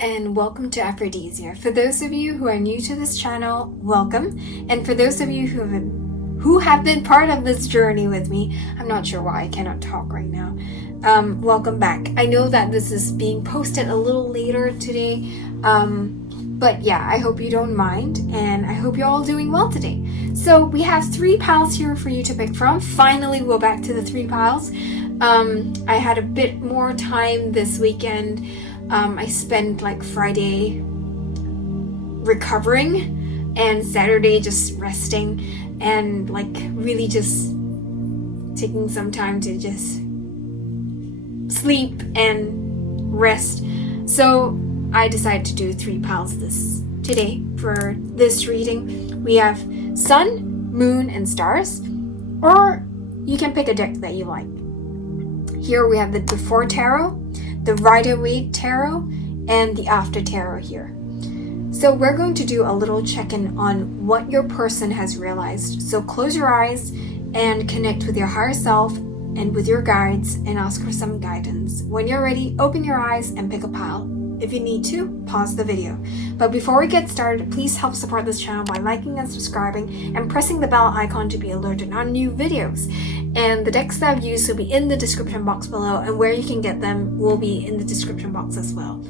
and welcome to Aphrodisia. For those of you who are new to this channel, welcome. And for those of you who have been part of this journey with me, I'm not sure why I cannot talk right now. Welcome back. I know that this is being posted a little later today, but yeah, I hope you don't mind, and I hope you're all doing well today. So we have 3 piles here for you to pick from. Finally, we're back to the 3 piles. I had a bit more time this weekend. I spent like Friday recovering and Saturday just resting and like really just taking some time to just sleep and rest. So I decided to do 3 piles today for this reading. We have Sun, Moon, and Stars, or you can pick a deck that you like. Here we have the Before Tarot, the Rider-Waite Tarot, and the After Tarot here. So we're going to do a little check-in on what your person has realized. So close your eyes and connect with your higher self and with your guides and ask for some guidance. When you're ready, open your eyes and pick a pile. If you need to, pause the video. But before we get started, please help support this channel by liking and subscribing and pressing the bell icon to be alerted on new videos. And the decks that I've used will be in the description box below, and where you can get them will be in the description box as well.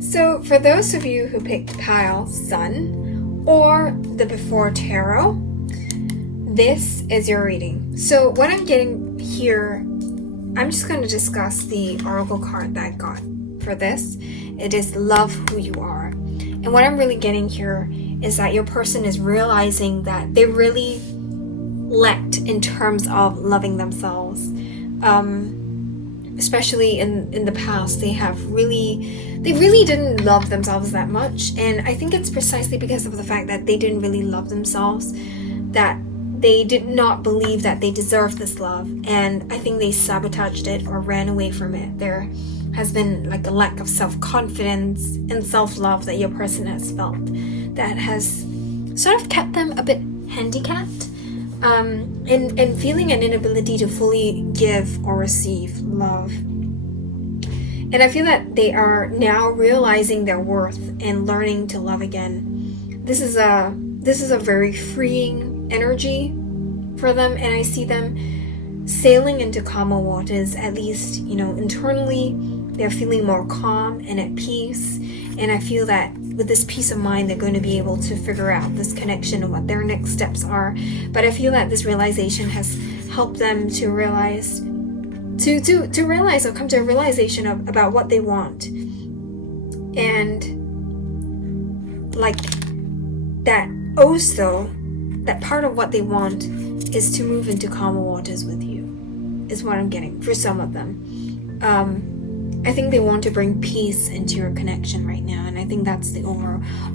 So for those of you who picked pile Sun or the Before Tarot, this is your reading. So what I'm getting here, I'm just going to discuss the oracle card that I got for this. It is Love Who You Are. And what I'm really getting here is that your person is realizing that they really lacked in terms of loving themselves. Especially in the past, they really didn't love themselves that much. And I think it's precisely because of the fact that they didn't really love themselves that they did not believe that they deserved this love. And I think they sabotaged it or ran away from it. There has been like a lack of self-confidence and self-love that your person has felt that has sort of kept them a bit handicapped, and feeling an inability to fully give or receive love. And I feel that they are now realizing their worth and learning to love again. This is a very freeing energy for them, and I see them sailing into calmer waters. At least, internally they're feeling more calm and at peace. And I feel that with this peace of mind, they're going to be able to figure out this connection and what their next steps are. But I feel that this realization has helped them to realize, to realize or come to a realization about what they want. And like that also, that part of what they want is to move into calmer waters with you, is what I'm getting for some of them. I think they want to bring peace into your connection right now, and I think that's the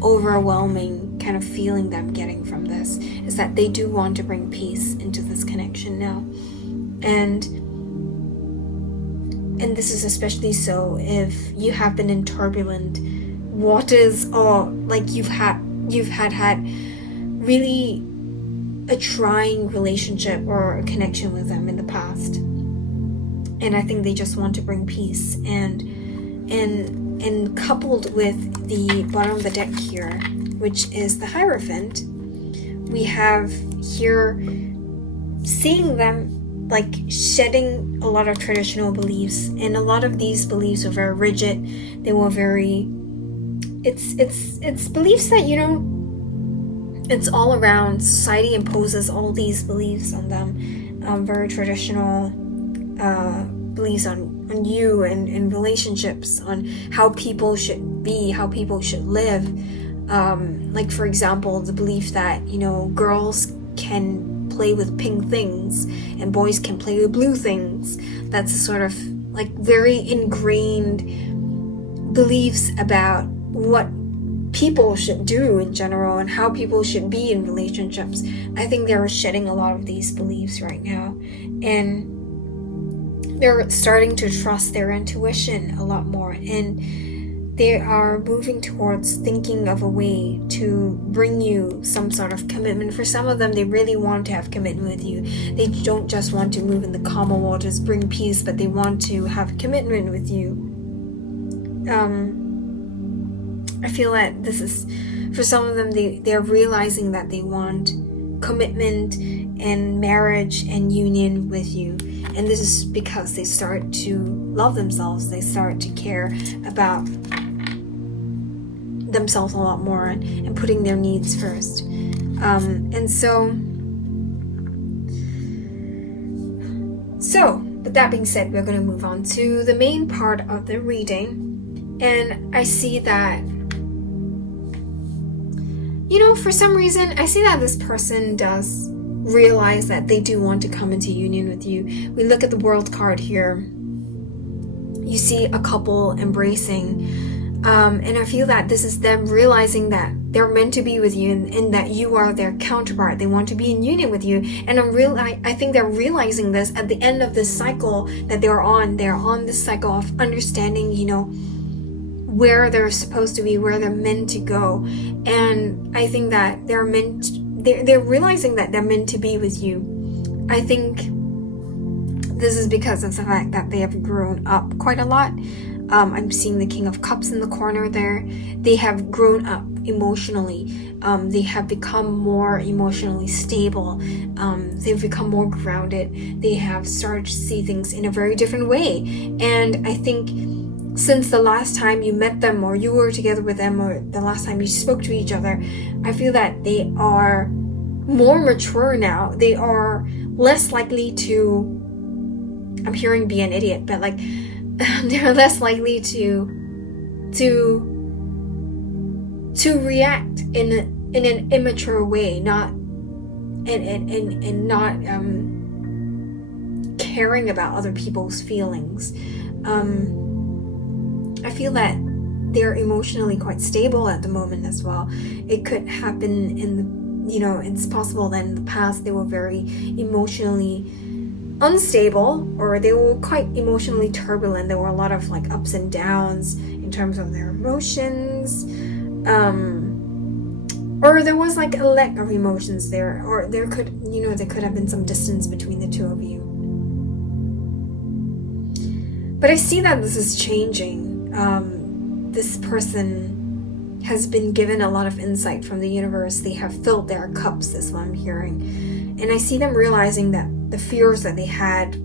overwhelming kind of feeling that I'm getting from this, is that they do want to bring peace into this connection now. And this is especially so if you have been in turbulent waters, or like you've had really a trying relationship or a connection with them in the past. And I think they just want to bring peace. And coupled with the bottom of the deck here, which is the Hierophant, we have here seeing them like shedding a lot of traditional beliefs. And a lot of these beliefs were very rigid. They were very, it's beliefs that, it's all around. Society imposes all these beliefs on them, very traditional beliefs on you and in relationships, on how people should be, how people should live. Like for example, the belief that girls can play with pink things and boys can play with blue things. That's a sort of like very ingrained beliefs about what people should do in general and how people should be in relationships. I think they're shedding a lot of these beliefs right now, and they're starting to trust their intuition a lot more, and they are moving towards thinking of a way to bring you some sort of commitment. For some of them, they really want to have commitment with you. They don't just want to move in the calmer waters, bring peace, but they want to have commitment with you. I feel that this is, for some of them, they're realizing that they want commitment and marriage and union with you. And this is because they start to love themselves. They start to care about themselves a lot more and putting their needs first. And so with that being said, we're going to move on to the main part of the reading. And I see that, for some reason, I see that this person does realize that they do want to come into union with you. We look at the World card here. You see a couple embracing. And I feel that this is them realizing that they're meant to be with you and that you are their counterpart. They want to be in union with you. And I think they're realizing this at the end of this cycle that they're on. They're on this cycle of understanding, where they're supposed to be, where they're meant to go. And I think that they're realizing that they're meant to be with you. I think this is because of the fact that they have grown up quite a lot. I'm seeing the King of Cups in the corner there. They have grown up emotionally. They have become more emotionally stable. They've become more grounded. They have started to see things in a very different way. And I think since the last time you met them, or you were together with them, or the last time you spoke to each other, I feel that they are more mature now. They are less likely to, I'm hearing be an idiot, but they're less likely to react in an immature way, not and not caring about other people's feelings. I feel that they're emotionally quite stable at the moment as well. It could happen it's possible that in the past they were very emotionally unstable, or they were quite emotionally turbulent. There were a lot of ups and downs in terms of their emotions, or there was a lack of emotions there, or there could have been some distance between the two of you. But I see that this is changing. This person has been given a lot of insight from the universe. They have filled their cups, is what I'm hearing. And I see them realizing that the fears that they had,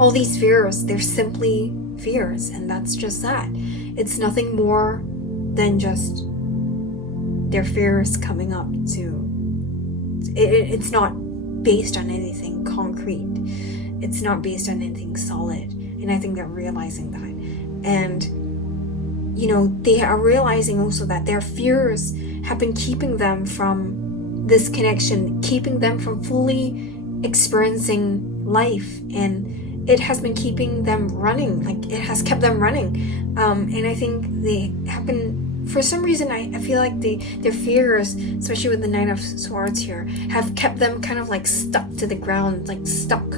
all these fears, they're simply fears, and that's just that. It's nothing more than just their fears coming up it's not based on anything concrete. It's not based on anything solid. And I think they're realizing that. And, they are realizing also that their fears have been keeping them from this connection, keeping them from fully experiencing life. And it has been keeping them running. It has kept them running. And I think they have been, for some reason, I feel like their fears, especially with the Nine of Swords here, have kept them kind of stuck to the ground, stuck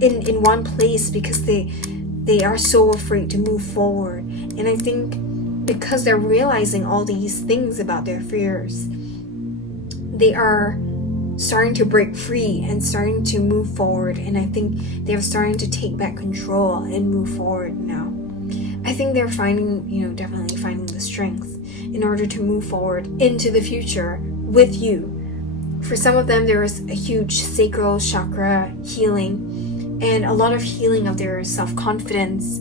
in one place, because they are so afraid to move forward. And I think because they're realizing all these things about their fears, they are starting to break free and starting to move forward. And I think they're starting to take back control and move forward now. I think they're finding, definitely finding the strength in order to move forward into the future with you. For some of them, there is a huge sacral chakra healing and a lot of healing of their self-confidence.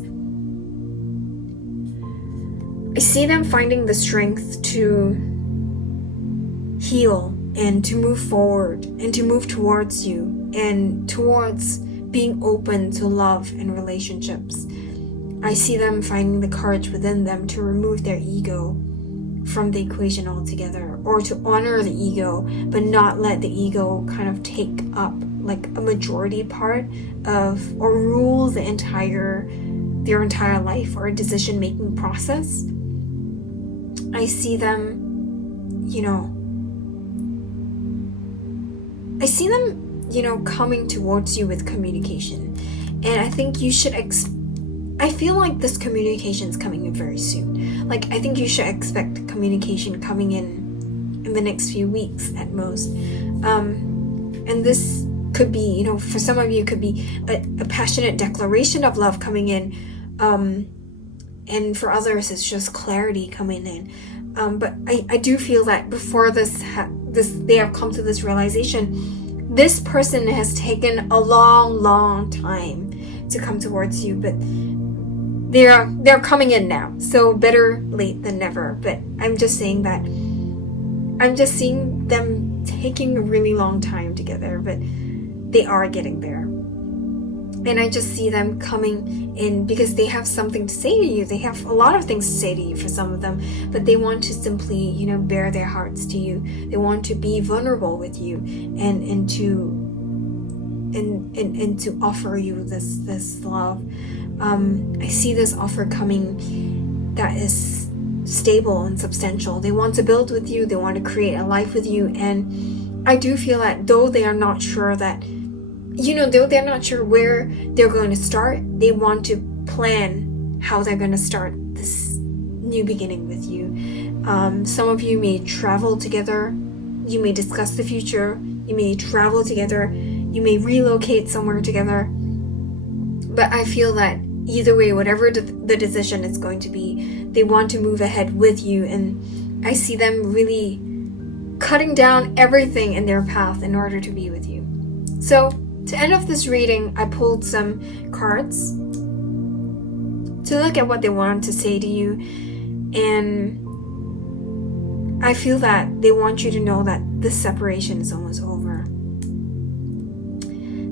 I see them finding the strength to heal and to move forward and to move towards you and towards being open to love and relationships. I see them finding the courage within them to remove their ego from the equation altogether, or to honor the ego but not let the ego kind of take up a majority part of or rule their entire life or decision-making process. I see them, coming towards you with communication. And I think you should I feel like this communication is coming in very soon. I think you should expect communication coming in the next few weeks at most. And this could be, for some of you, could be a passionate declaration of love coming in. and for others it's just clarity coming in. But I do feel that before this they have come to this realization, this person has taken a long time to come towards you, but they're coming in now. So better late than never. But I'm just saying that I'm just seeing them taking a really long time together, but they are getting there. And I just see them coming in because they have something to say to you. They have a lot of things to say to you for some of them, but they want to simply, bare their hearts to you. They want to be vulnerable with you and to offer you this love. I see this offer coming that is stable and substantial. They want to build with you. They want to create a life with you. And I do feel that though they are not sure that, though they're not sure where they're going to start, they want to plan how they're going to start this new beginning with you. Some of you may travel together. You may discuss the future. You may travel together. You may relocate somewhere together. But I feel that either way, whatever the decision is going to be, they want to move ahead with you. And I see them really cutting down everything in their path in order to be with you. So to end off this reading, I pulled some cards to look at what they want to say to you. And I feel that they want you to know that this separation is almost over.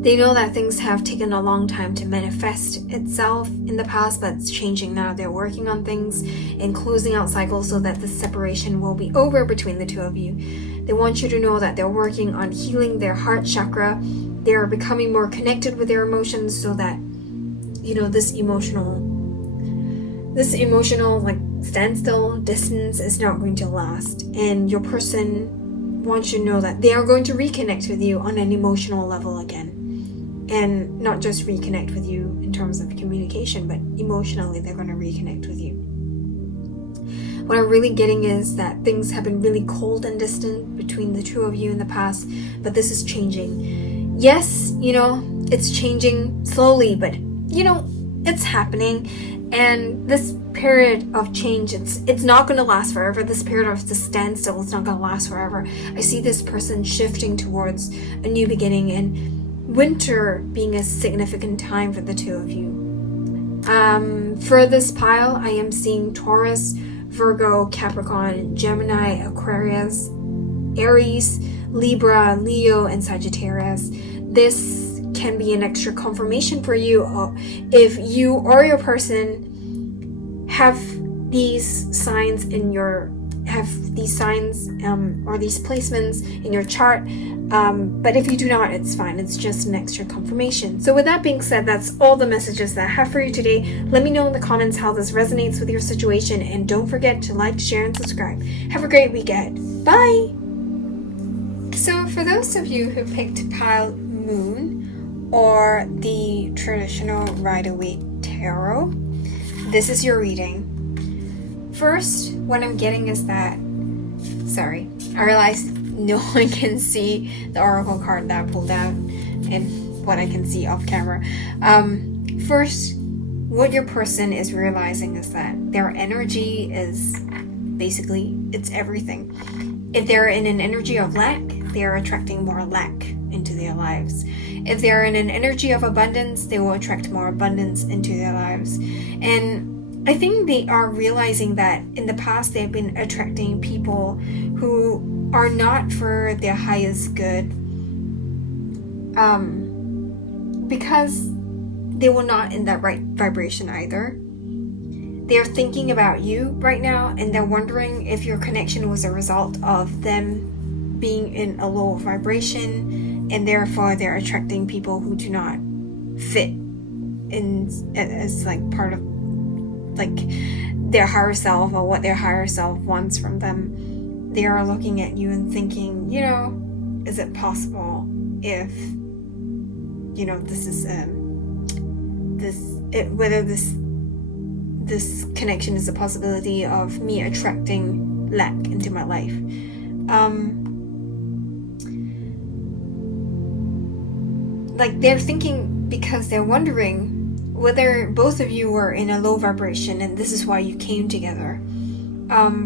They know that things have taken a long time to manifest itself in the past, but it's changing now. They're working on things and closing out cycles so that the separation will be over between the two of you. They want you to know that they're working on healing their heart chakra. They're becoming more connected with their emotions so that, this emotional like standstill, distance is not going to last. And your person wants you to know that they are going to reconnect with you on an emotional level again. And not just reconnect with you in terms of communication, but emotionally they're going to reconnect with you. What I'm really getting is that things have been really cold and distant between the two of you in the past, but this is changing. Yes, it's changing slowly, but it's happening. And this period of change, it's not going to last forever. This period of the standstill is not going to last forever. I see this person shifting towards a new beginning, and winter being a significant time for the two of you. For this pile, I am seeing Taurus, Virgo, Capricorn, Gemini, Aquarius, Aries, Libra, Leo, and Sagittarius. This can be an extra confirmation for you if you or your person have these signs or these placements in your chart. But if you do not, it's fine. It's just an extra confirmation. So with that being said, that's all the messages that I have for you today. Let me know in the comments how this resonates with your situation, and don't forget to like, share, and subscribe. Have a great week ahead. Bye! So for those of you who picked Pile Moon or the traditional Rider-Waite Tarot, this is your reading. First, what I'm getting is that, I realized no one can see the oracle card that I pulled out and what I can see off camera. First, what your person is realizing is that their energy is basically, it's everything. If they're in an energy of lack, they're attracting more lack into their lives. If they're in an energy of abundance, they will attract more abundance into their lives. And I think they are realizing that in the past they've been attracting people who are not for their highest good, because they were not in that right vibration either. They're thinking about you right now, and they're wondering if your connection was a result of them being in a low vibration, and therefore they're attracting people who do not fit in as like part of like their higher self or what their higher self wants from them. They are looking at you and thinking, is it possible if this is whether this connection is a possibility of me attracting lack into my life. Like they're thinking, because they're wondering whether both of you were in a low vibration and this is why you came together.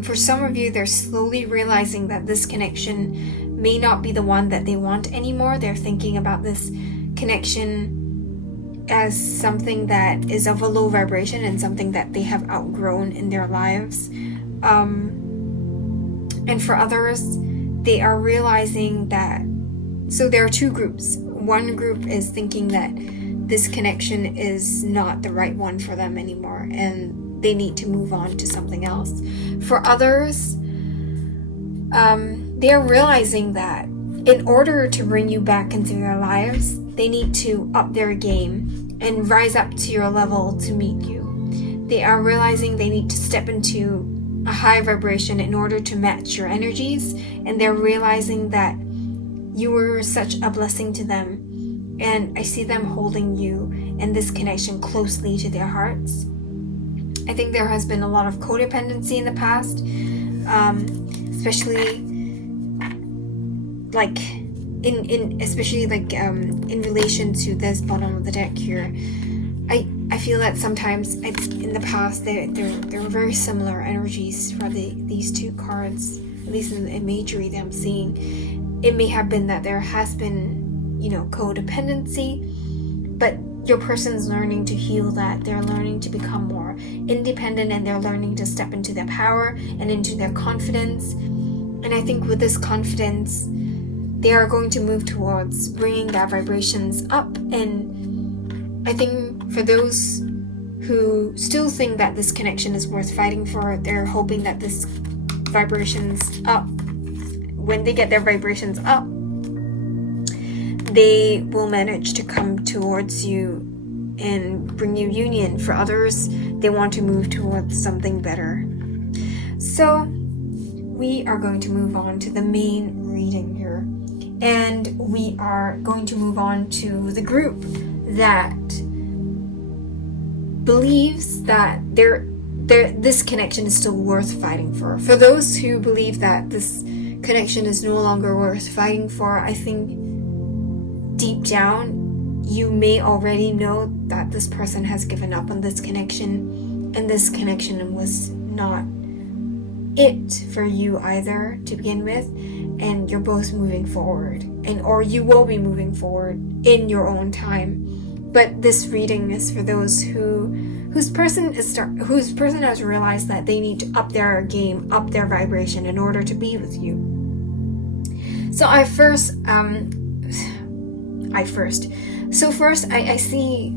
For some of you, they're slowly realizing that this connection may not be the one that they want anymore. They're thinking about this connection as something that is of a low vibration and something that they have outgrown in their lives. And for others, they are realizing that, so there are two groups. One group is thinking that this connection is not the right one for them anymore and they need to move on to something else. For others, they are realizing that in order to bring you back into their lives, they need to up their game and rise up to your level to meet you. They are realizing they need to step into a high vibration in order to match your energies, and they're realizing that you were such a blessing to them, and I see them holding you and this connection closely to their hearts. I think there has been a lot of codependency in the past, especially like in relation to this bottom of the deck here. I feel that sometimes in the past there were very similar energies for these two cards, at least in the imagery that I'm seeing. It may have been that there has been, codependency, but your person's learning to heal that. They're learning to become more independent, and they're learning to step into their power and into their confidence. And I think with this confidence, they are going to move towards bringing their vibrations up. And I think for those who still think that this connection is worth fighting for, they're hoping that this vibrations up. When they get their vibrations up, they will manage to come towards you and bring you union. For others, they want to move towards something better. So we are going to move on to the main reading here. And we are going to move on to the group that believes that this connection is still worth fighting for. For those who believe that this connection is no longer worth fighting for, I think deep down you may already know that this person has given up on this connection, and this connection was not it for you either to begin with, and you're both moving forward, or you will be moving forward in your own time. But this reading is for those whose person has realized that they need to up their game, up their vibration in order to be with you. So first I see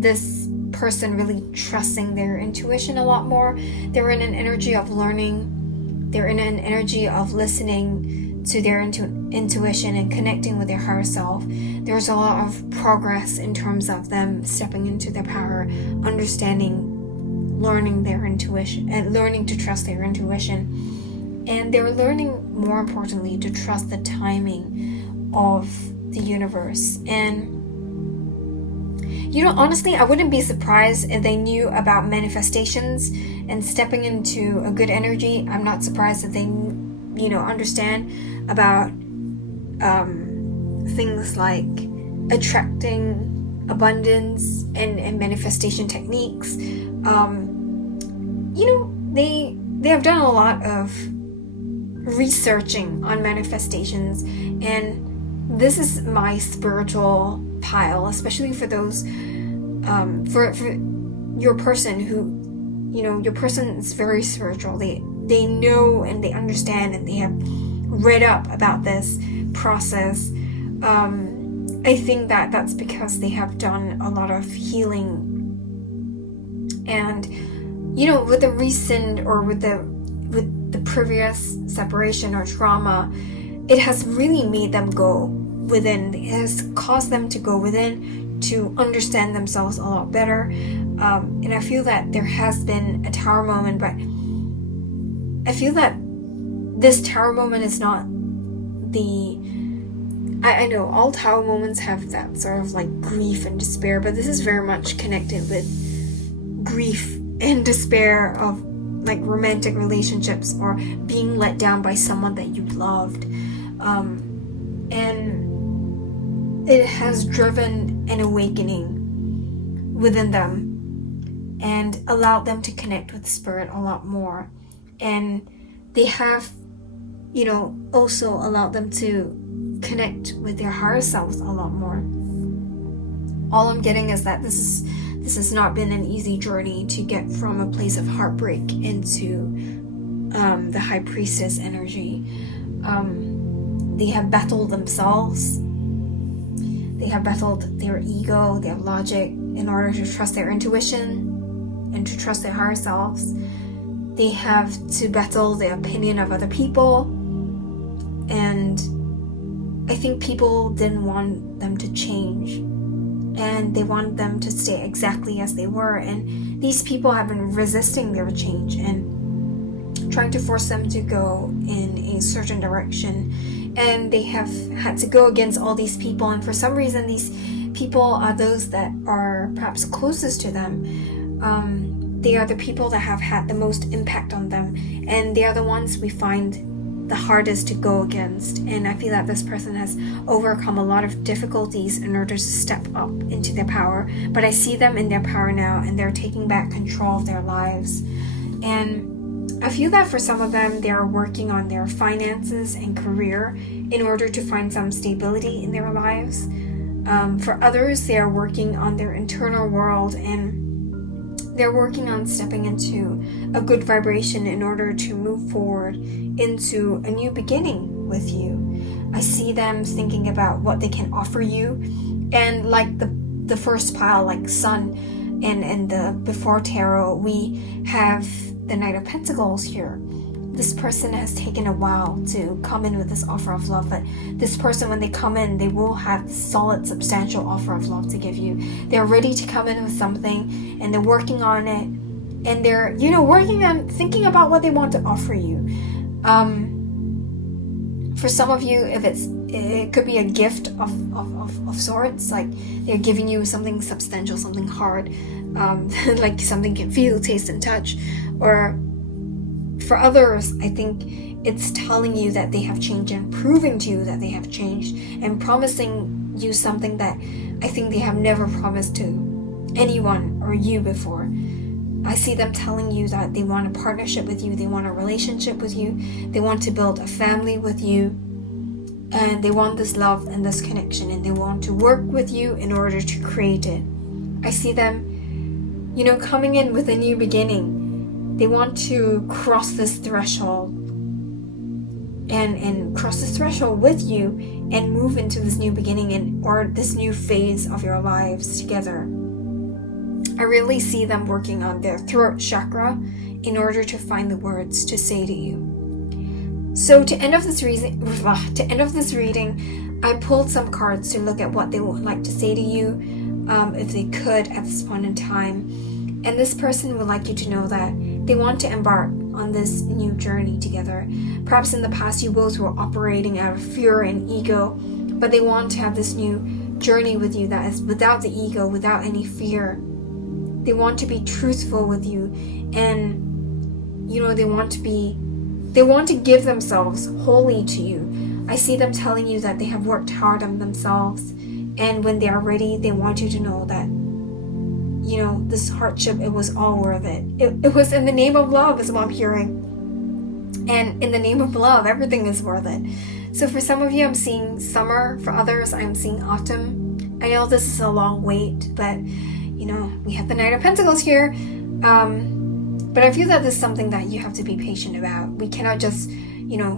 this person really trusting their intuition a lot more. They're in an energy of learning. They're in an energy of listening to their intuition and connecting with their higher self. There's a lot of progress in terms of them stepping into their power, understanding, learning their intuition, and learning to trust their intuition. And they're learning, more importantly, to trust the timing of the universe. And honestly, I wouldn't be surprised if they knew about manifestations and stepping into a good energy. I'm not surprised if they understand about things like attracting abundance and manifestation techniques. They have done a lot of researching on manifestations, and this is my spiritual pile, especially for those for your person who your person is very spiritual. They know and they understand and they have read up about this process. I think that's because they have done a lot of healing, and with the recent or with the previous separation or trauma, it has really made them go within. It has caused them to go within to understand themselves a lot better. And I feel that there has been a tower moment, but I feel that this tower moment is not I know all tower moments have that sort of like grief and despair, but this is very much connected with grief and despair of like romantic relationships or being let down by someone that you loved. And it has driven an awakening within them and allowed them to connect with spirit a lot more. And they have, also allowed them to connect with their higher selves a lot more. All I'm getting is that this has not been an easy journey to get from a place of heartbreak into the High Priestess energy. They have battled themselves. They have battled their ego, their logic, in order to trust their intuition and to trust their higher selves. They have to battle the opinion of other people. And I think people didn't want them to change. And they wanted them to stay exactly as they were. And these people have been resisting their change and trying to force them to go in a certain direction. And they have had to go against all these people. And for some reason, these people are those that are perhaps closest to them. They are the people that have had the most impact on them. And they are the ones we find the hardest to go against. And I feel that this person has overcome a lot of difficulties in order to step up into their power. But I see them in their power now, and they're taking back control of their lives. And I feel that for some of them, they are working on their finances and career in order to find some stability in their lives. For others, they are working on their internal world, and they're working on stepping into a good vibration in order to move forward into a new beginning with you. I see them thinking about what they can offer you. And like the first pile, like Sun and the before tarot, we have the Knight of Pentacles here. This person has taken a while to come in with this offer of love, but this person, when they come in, they will have solid, substantial offer of love to give you. They're ready to come in with something, and they're working on it, and they're, working on thinking about what they want to offer you. For some of you, it could be a gift of sorts, like they're giving you something substantial, something hard, like something you can feel, taste, and touch. Or for others, I think it's telling you that they have changed and proving to you that they have changed and promising you something that I think they have never promised to anyone or you before. I see them telling you that they want a partnership with you, they want a relationship with you, they want to build a family with you, and they want this love and this connection, and they want to work with you in order to create it. I see them, coming in with a new beginning. They want to cross this threshold and cross this threshold with you and move into this new beginning or this new phase of your lives together. I really see them working on their throat chakra in order to find the words to say to you. So to end off this reading, I pulled some cards to look at what they would like to say to you, if they could at this point in time. And this person would like you to know that they want to embark on this new journey together. Perhaps in the past you both were operating out of fear and ego, but they want to have this new journey with you that is without the ego, without any fear. They want to be truthful with you, and they want to give themselves wholly to you. I see them telling you that they have worked hard on themselves, and when they are ready, they want you to know that this hardship, it was all worth it. It was in the name of love is what I'm hearing. And in the name of love, everything is worth it. So for some of you, I'm seeing summer. For others, I'm seeing autumn. I know this is a long wait, but we have the Knight of Pentacles here. But I feel that this is something that you have to be patient about. We cannot just,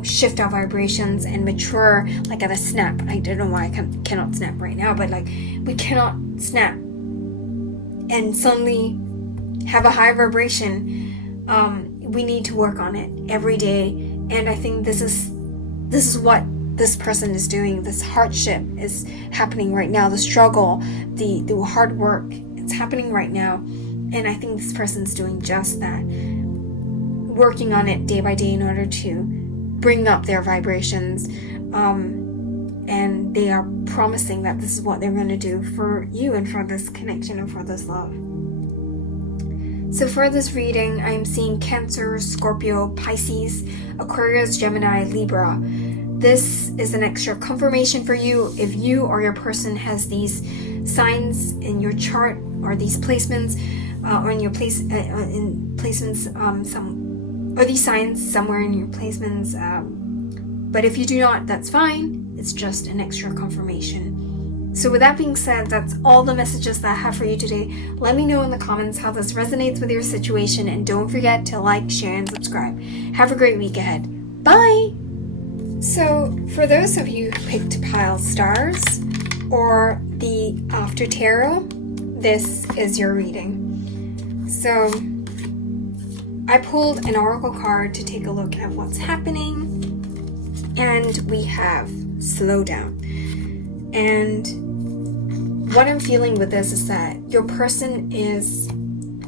shift our vibrations and mature like at a snap. I don't know why I cannot snap right now, but we cannot snap and suddenly have a high vibration. We need to work on it every day. And I think this is what this person is doing. This hardship is happening right now. The struggle, the hard work, it's happening right now. And I think this person's doing just that. Working on it day by day in order to bring up their vibrations. And they are promising that this is what they're going to do for you and for this connection and for this love. So for this reading, I'm seeing Cancer, Scorpio, Pisces, Aquarius, Gemini, Libra. This is an extra confirmation for you. If you or your person has these signs in your chart, or these placements on your place in placements or these signs somewhere in your placements. But if you do not, that's fine. It's just an extra confirmation. So with that being said, that's all the messages that I have for you today. Let me know in the comments how this resonates with your situation, and don't forget to like, share, and subscribe. Have a great week ahead. Bye! So for those of you who picked pile stars or the after tarot, this is your reading. So I pulled an oracle card to take a look at what's happening, and we have slow down. And what I'm feeling with this is that your person is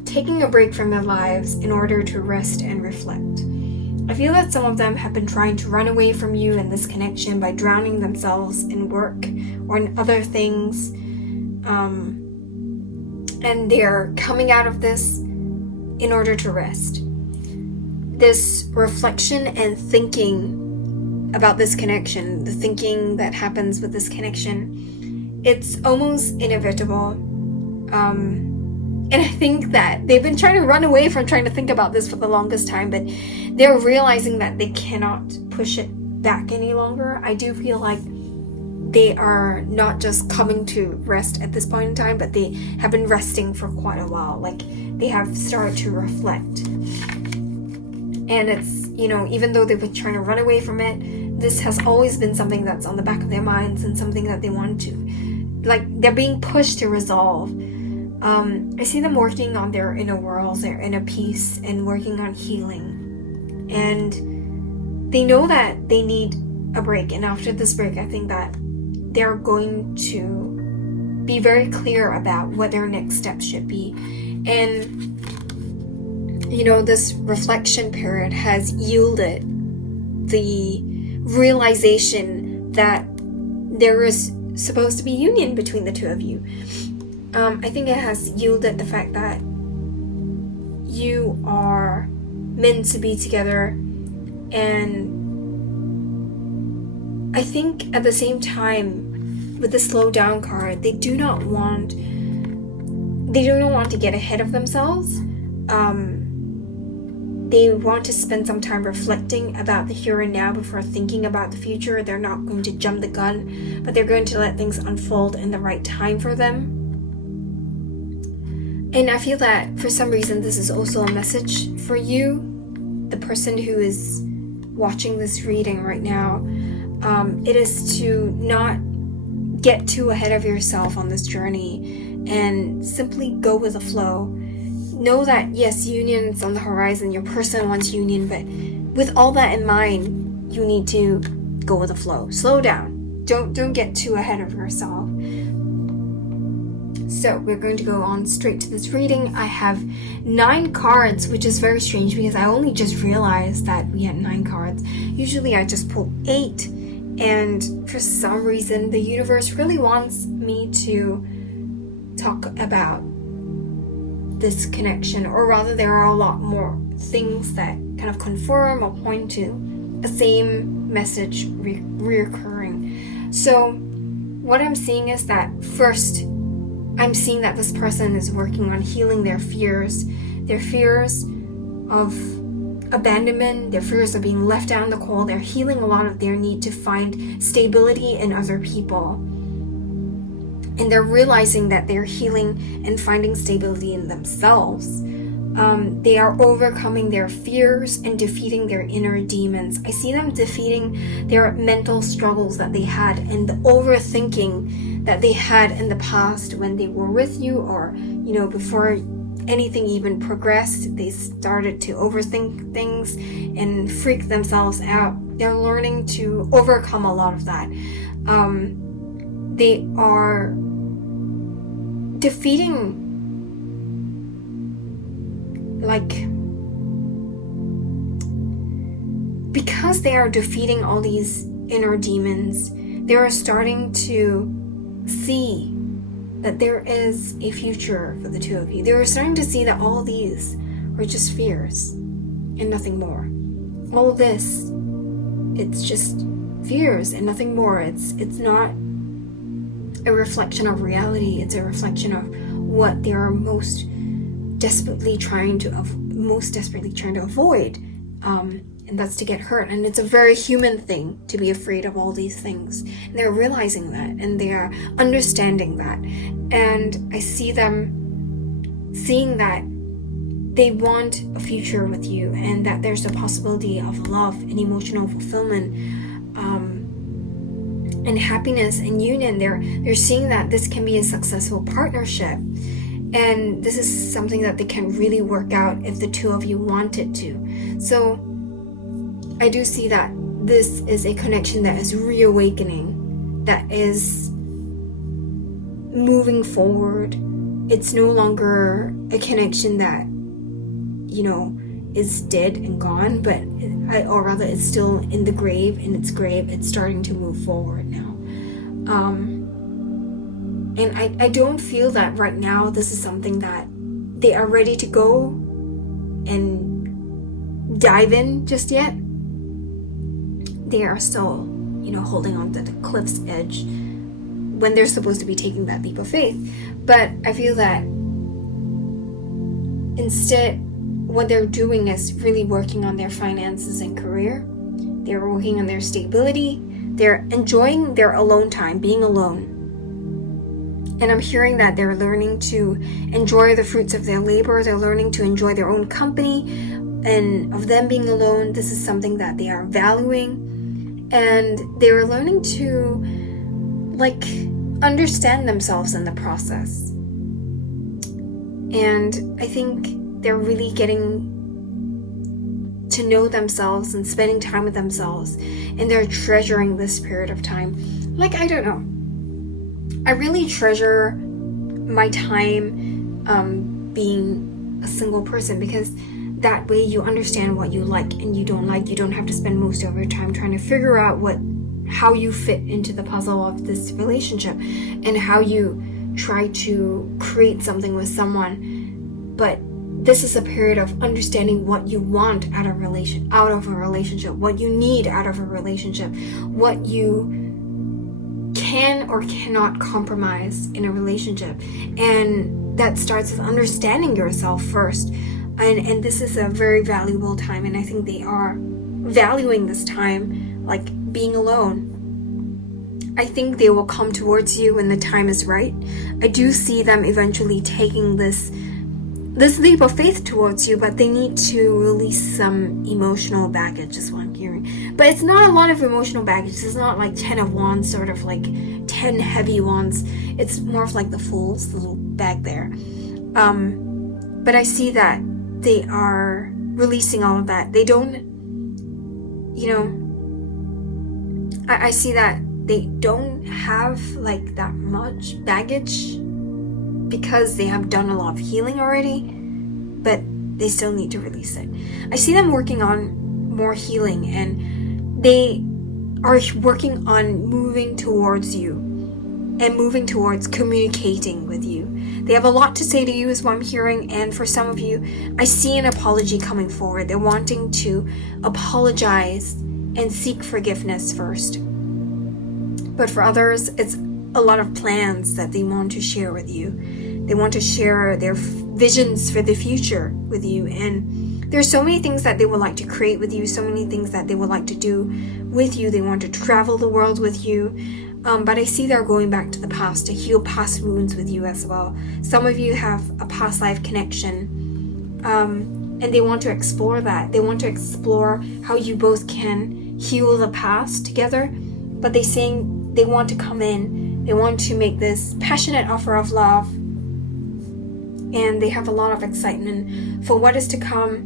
taking a break from their lives in order to rest and reflect. I feel that some of them have been trying to run away from you in this connection by drowning themselves in work or in other things. And they're coming out of this in order to rest. This reflection and thinking about this connection, the thinking that happens with this connection, it's almost inevitable. And I think that they've been trying to run away from trying to think about this for the longest time, but they're realizing that they cannot push it back any longer. I do feel like they are not just coming to rest at this point in time, but they have been resting for quite a while. Like, they have started to reflect. And it's, even though they've been trying to run away from it, this has always been something that's on the back of their minds and something that they want to. Like, they're being pushed to resolve. I see them working on their inner worlds, their inner peace, and working on healing. And they know that they need a break. And after this break, I think that they're going to be very clear about what their next steps should be. And, this reflection period has yielded the realization that there is supposed to be union between the two of you. I think it has yielded the fact that you are meant to be together, and I think at the same time with the slow down card, they do not want to get ahead of themselves. They want to spend some time reflecting about the here and now before thinking about the future. They're not going to jump the gun, but they're going to let things unfold in the right time for them. And I feel that for some reason this is also a message for you, the person who is watching this reading right now. It is to not get too ahead of yourself on this journey and simply go with the flow. Know that, yes, union is on the horizon, your person wants union, but with all that in mind, you need to go with the flow. Slow down. Don't get too ahead of yourself. So we're going to go on straight to this reading. I have 9 cards, which is very strange because I only just realized that we had 9 cards. Usually I just pull 8, and for some reason the universe really wants me to talk about this connection, or rather there are a lot more things that kind of confirm or point to a same message reoccurring. So what I'm seeing is that first, I'm seeing that this person is working on healing their fears of abandonment, their fears of being left out in the cold. They're healing a lot of their need to find stability in other people. And they're realizing that they're healing and finding stability in themselves. They are overcoming their fears and defeating their inner demons. I see them defeating their mental struggles that they had and the overthinking that they had in the past when they were with you, or, before anything even progressed, they started to overthink things and freak themselves out. They're learning to overcome a lot of that. They are defeating, because they are defeating all these inner demons, they are starting to see that there is a future for the two of you. They are starting to see that all these were just fears and nothing more. All this, it's just fears and nothing more. It's not a reflection of reality. It's a reflection of what they are most desperately trying to avoid, and that's to get hurt. And it's a very human thing to be afraid of all these things, and they're realizing that, and they are understanding that. And I see them seeing that they want a future with you, and that there's a possibility of love and emotional fulfillment, and happiness and union. They're seeing that this can be a successful partnership, and this is something that they can really work out if the two of you want it to. So I do see that this is a connection that is reawakening, that is moving forward. It's no longer a connection that, is dead and gone, or rather it's still in the grave, in its grave. It's starting to move forward now. And I don't feel that right now this is something that they are ready to go and dive in just yet. They are still, holding on to the cliff's edge when they're supposed to be taking that leap of faith. But I feel that instead, what they're doing is really working on their finances and career. They're working on their stability. They're enjoying their alone time, being alone. And I'm hearing that they're learning to enjoy the fruits of their labor. They're learning to enjoy their own company, and of them being alone, this is something that they are valuing. And they are learning to understand themselves in the process. And I think they're really getting to know themselves and spending time with themselves, and they're treasuring this period of time. I don't know. I really treasure my time being a single person, because that way you understand what you like and you don't like. You don't have to spend most of your time trying to figure out how you fit into the puzzle of this relationship and how you try to create something with someone. But this is a period of understanding what you want out of a relationship, what you need out of a relationship, what you can or cannot compromise in a relationship. And that starts with understanding yourself first. And this is a very valuable time, and I think they are valuing this time, being alone. I think they will come towards you when the time is right. I do see them eventually taking this leap of faith towards you, but they need to release some emotional baggage, is what I'm hearing. But it's not a lot of emotional baggage. It's not 10 of wands, sort of 10 heavy wands. It's more of the Fool's little bag there. But I see that they are releasing all of that. They don't, I see that they don't have that much baggage, because they have done a lot of healing already, but they still need to release it. I see them working on more healing, and they are working on moving towards you and moving towards communicating with you. They have a lot to say to you, is what I'm hearing. And for some of you, I see an apology coming forward. They're wanting to apologize and seek forgiveness first. But for others, it's a lot of plans that they want to share with you. They want to share their visions for the future with you. And there's so many things that they would like to create with you, so many things that they would like to do with you. They want to travel the world with you. But I see they're going back to the past to heal past wounds with you as well. Some of you have a past life connection, and they want to explore that. They want to explore how you both can heal the past together. But they're saying they want to come in. They want to make this passionate offer of love. And they have a lot of excitement for what is to come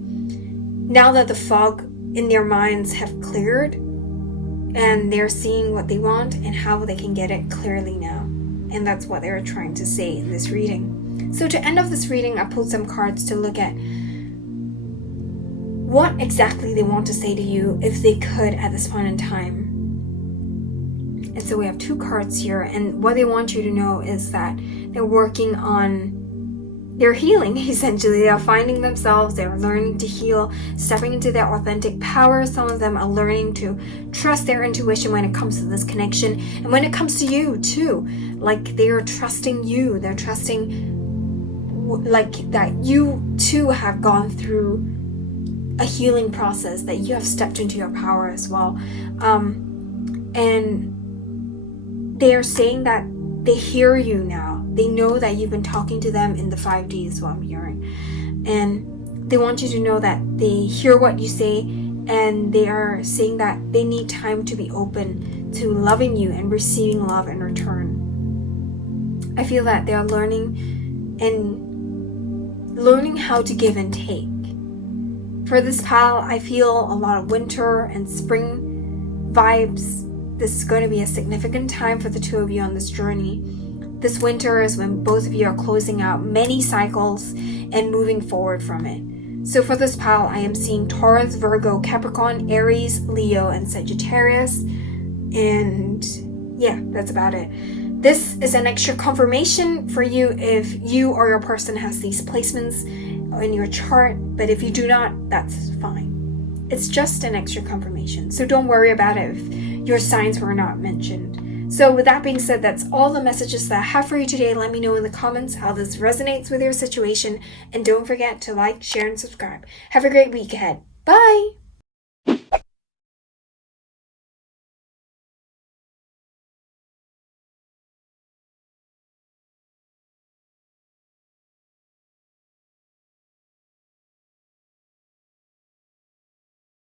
now that the fog in their minds have cleared. And they're seeing what they want and how they can get it clearly now. And that's what they're trying to say in this reading. So to end off this reading, I pulled some cards to look at what exactly they want to say to you if they could at this point in time. And so we have 2 cards here. And what they want you to know is that they're working on their healing, essentially. They are finding themselves, they're learning to heal, stepping into their authentic power. Some of them are learning to trust their intuition when it comes to this connection, and when it comes to you too. They are trusting you, they're trusting like that you too have gone through a healing process, that you have stepped into your power as well. And they are saying that they hear you now. They know that you've been talking to them in the 5D is what I'm hearing. And they want you to know that they hear what you say, and they are saying that they need time to be open to loving you and receiving love in return. I feel that they are learning how to give and take. For this pal, I feel a lot of winter and spring vibes. This is going to be a significant time for the two of you on this journey. This winter is when both of you are closing out many cycles and moving forward from it. So for this pal, I am seeing Taurus, Virgo, Capricorn, Aries, Leo, and Sagittarius. And yeah, that's about it. This is an extra confirmation for you if you or your person has these placements in your chart. But if you do not, that's fine. It's just an extra confirmation. So don't worry about it if your signs were not mentioned. So with that being said, that's all the messages that I have for you today. Let me know in the comments how this resonates with your situation. And don't forget to like, share, and subscribe. Have a great week ahead. Bye!